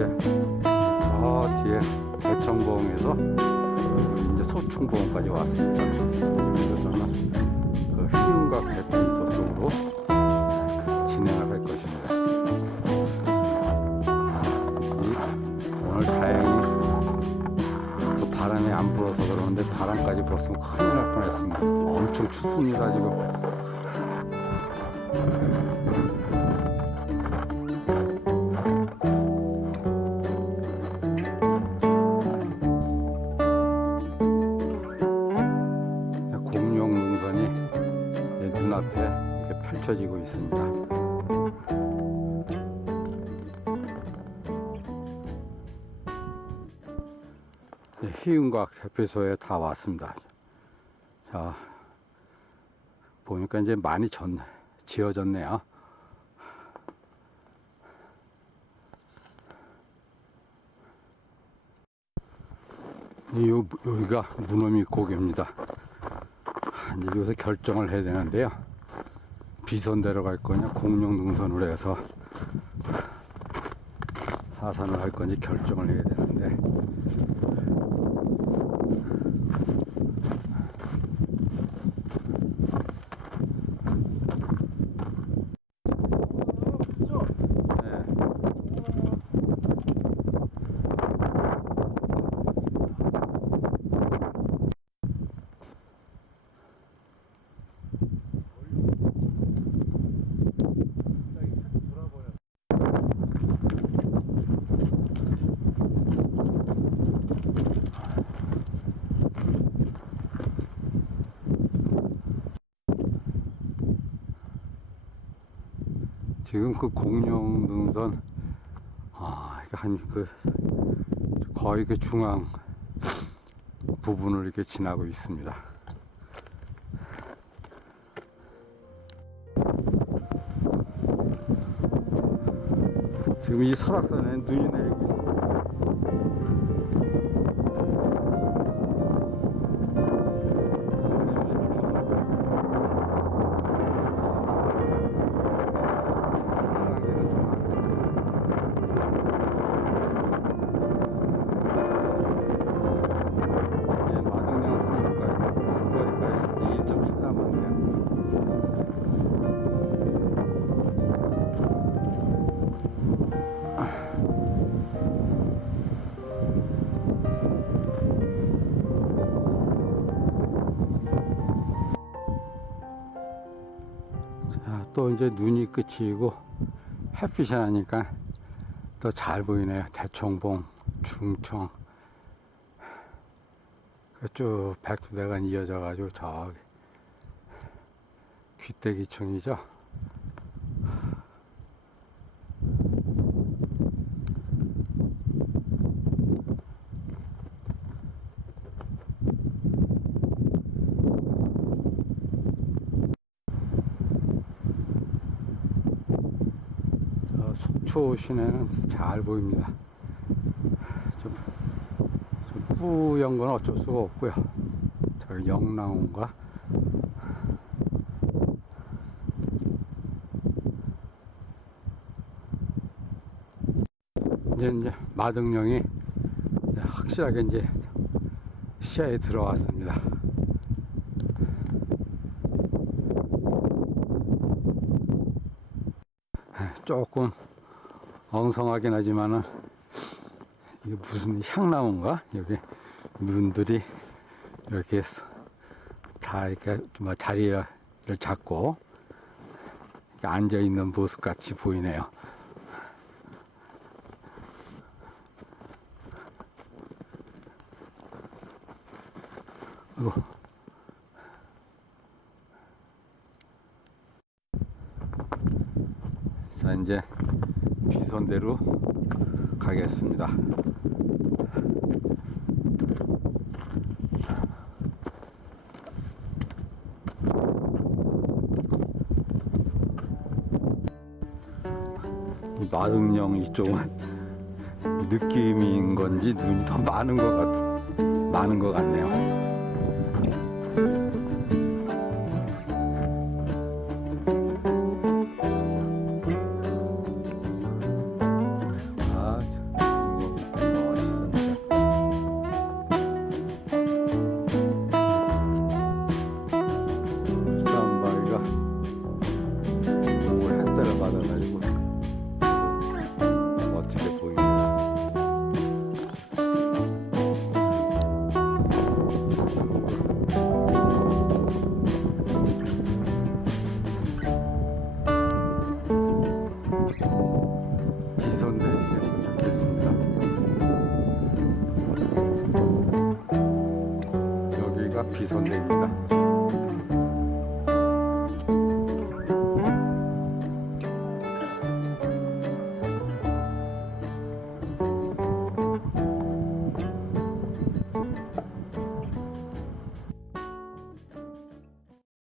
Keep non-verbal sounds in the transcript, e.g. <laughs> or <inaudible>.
이제 저 뒤에 대청봉에서 이제 소충봉까지 왔습니다. 그래서 저는 그 희윤각 대피소 쪽으로 진행을 할 것입니다. 오늘 다행히 그 바람이 안 불어서 그러는데 바람까지 불었으면 큰일 날 뻔했습니다. 엄청 춥습니다 지금. 내 눈앞에 이렇게 펼쳐지고 있습니다. 네, 희윤과학 대표소에 다 왔습니다. 자, 보니까 이제 많이 졌, 지어졌네요. 요, 여기가 무너미 고개입니다. 이제 요새 결정을 해야 되는데요. 비선대로 갈 거냐, 공룡 능선으로 해서 하산을 할 건지 결정을 해야 되는데, 지금 그 공룡 능선 아, 한그 거의 그 중앙 부분을 이렇게 지나고 있습니다. 지금 이 설악산에 눈이 내리고 있습니다. 또 이제 눈이 끝이고 햇빛이 나니까 더 잘 보이네요. 대청봉, 중청. 그쭉 백두대간 이어져 가지고 저기 귀때기청이죠. 저 속초 시내는 잘 보입니다. 좀, 좀 뿌연 건 어쩔 수가 없고요. 저기 영랑운가? 이제 이제 마등령이 확실하게 이제 시야에 들어왔습니다. 조금 엉성하긴 하지만은 이게 무슨 향나무인가? 여기 눈들이 이렇게 다 이렇게 뭐 자리를 잡고 앉아 있는 모습 같이 보이네요. 아이고. 자 이제 비선대로 가겠습니다. 이 마등령 이쪽은 <laughs> 느낌인 건지 눈이 더 많은 것 같, 많은 것 같네요. 비선대에 도착했습니다. 여기가 비선대입니다.